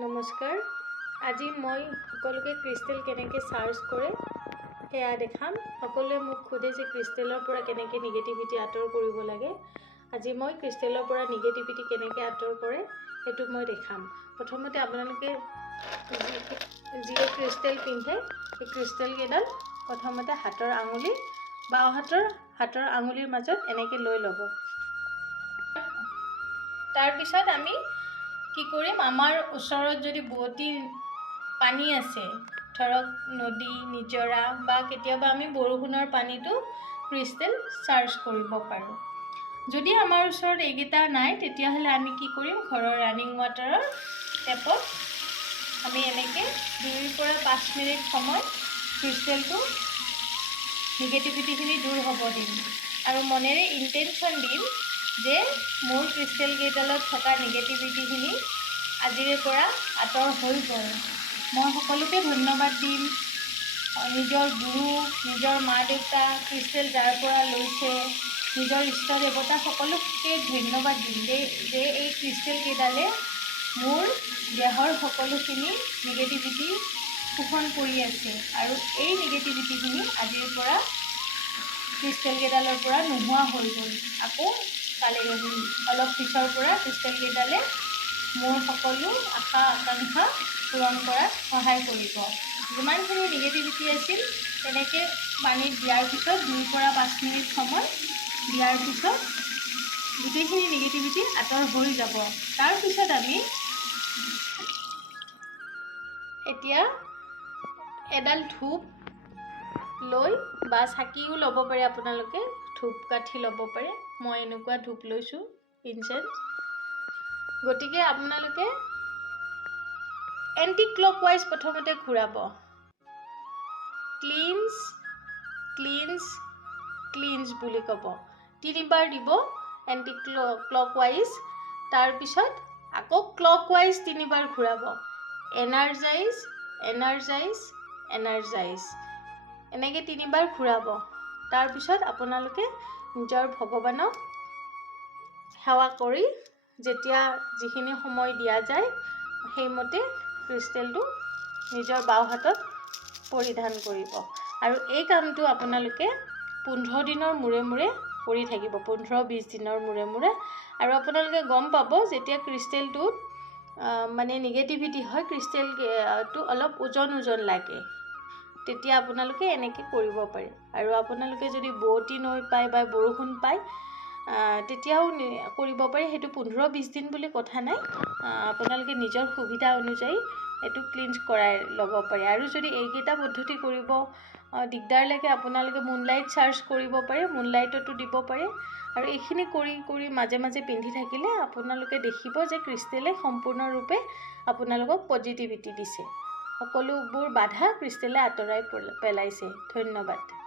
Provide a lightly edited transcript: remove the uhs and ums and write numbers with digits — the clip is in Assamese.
নমস্কাৰ। আজি মই সকলোকে ক্ৰিষ্টেল কেনেকৈ চাৰ্জ কৰে সেয়া দেখাম। সকলোৱে মোক সোধে যে ক্ৰিষ্টেলৰ পৰা কেনেকৈ নিগেটিভিটি আঁতৰ কৰিব লাগে। আজি মই ক্ৰিষ্টেলৰ পৰা নিগেটিভিটি কেনেকৈ আঁতৰ কৰে সেইটো মই দেখাম। প্ৰথমতে আপোনালোকে যিয়ে ক্ৰিষ্টেল পিন্ধে সেই ক্ৰিষ্টেলকেইডাল প্ৰথমতে হাতৰ আঙুলি বাওঁ হাতৰ আঙুলিৰ মাজত এনেকৈ লৈ ল'ব। তাৰপিছত আমি কি কৰিম, আমাৰ ওচৰত যদি বোৱতী পানী আছে, ধৰক নদী নিজৰা বা কেতিয়াবা আমি বৰষুণৰ পানীটো ক্ৰিষ্টেল চাৰ্জ কৰিব পাৰোঁ। যদি আমাৰ ওচৰত এইকেইটা নাই তেতিয়াহ'লে আমি কি কৰিম, ঘৰৰ ৰানিং ৱাটাৰৰ টেপত আমি এনেকৈ 2 পৰা 5 মিনিট সময় ক্ৰিষ্টেলটো নিগেটিভিটিখিনি দূৰ হ'ব দিম আৰু মনেৰে ইণ্টেনশ্যন দিম যে মোৰ ক্ৰিষ্টেলকেইডালত থকা নিগেটিভিটিখিনি আজিৰে পৰা আঁতৰ হৈ গ'ল। মই সকলোকে ধন্যবাদ দিম, নিজৰ গুৰু, নিজৰ মা দেউতা, ক্ৰিষ্টেল যাৰ পৰা লৈছে, নিজৰ ইষ্ট দেৱতা সকলোকে ধন্যবাদ দিম যে এই ক্ৰিষ্টেলকেইডালে মোৰ দেহৰ সকলোখিনি নিগেটিভিটি শোষণ কৰি আছে আৰু এই নিগেটিভিটিখিনি আজিৰ পৰা ক্ৰিষ্টেলকেইডালৰ পৰা নোহোৱা হৈ গ'ল। আকৌ অলপ পিছৰ পৰা ক্ৰিষ্টেলকেইডালে মোৰ সকলো আশা আকাংক্ষা পূৰণ কৰাত সহায় কৰিব। যিমানখিনি নিগেটিভিটি আছিল তেনেকৈ পানীত দিয়াৰ পিছত 2 পৰা 5 মিনিট সময় দিয়াৰ পিছত গোটেইখিনি নিগেটিভিটি আঁতৰ হৈ যাব। তাৰপিছত আমি এতিয়া এডাল ধূপ লৈ বা চাকিও ল'ব পাৰে, আপোনালোকে ধূপ কাঠি ল'ব পাৰে। মই এনেকুৱা ধূপ লৈছোঁ, ইনচেন্স। গতিকে আপোনালোকে এণ্টি ক্লকৱাইজ প্ৰথমতে ঘূৰাব। ক্লিনছ ক্লিনছ ক্লিনছ বুলি ক'ব। 3 বাৰ দিব এণ্টি ক্লকৱাইজ। তাৰপিছত আকৌ ক্লকৱাইজ 3 বাৰ ঘূৰাব। এনাৰ্জাইজ এনাৰ্জাইজ এনাৰ্জাইজ এনেকৈ 3 বাৰ ঘূৰাব। তাৰপিছত আপোনালোকে নিজৰ ভগৱানক সেৱা কৰি যেতিয়া যিখিনি সময় দিয়া যায় সেইমতে ক্ৰিষ্টেলটো নিজৰ বাওঁ হাতত পৰিধান কৰিব। আৰু এই কামটো আপোনালোকে 15 দিনৰ মূৰে মূৰে কৰি থাকিব, 15-20 দিনৰ মূৰে মূৰে। আৰু আপোনালোকে গম পাব যেতিয়া ক্ৰিষ্টেলটোত মানে নিগেটিভিটি হয়, ক্ৰিষ্টেলটো অলপ ওজন লাগে, তেতিয়া আপোনালোকে এনেকৈ কৰিব পাৰে। আৰু আপোনালোকে যদি বোৱতী নৈ পায় বা বৰষুণ পায় তেতিয়াও কৰিব পাৰে। সেইটো 15-20 দিন বুলি কথা নাই, আপোনালোকে নিজৰ সুবিধা অনুযায়ী এইটো ক্লিনছ কৰাই ল'ব পাৰে। আৰু যদি এইকেইটা পদ্ধতি কৰিব দিগদাৰ লাগে, আপোনালোকে মুনলাইট চাৰ্জ কৰিব পাৰে, মুনলাইটতো দিব পাৰে। আৰু এইখিনি কৰি মাজে মাজে পিন্ধি থাকিলে আপোনালোকে দেখিব যে ক্ৰিষ্টেলে সম্পূৰ্ণৰূপে আপোনালোকক পজিটিভিটি দিছে। সকলোবোৰ বাধা ক্ৰিষ্টেলে আঁতৰাই পেলাইছে। ধন্যবাদ।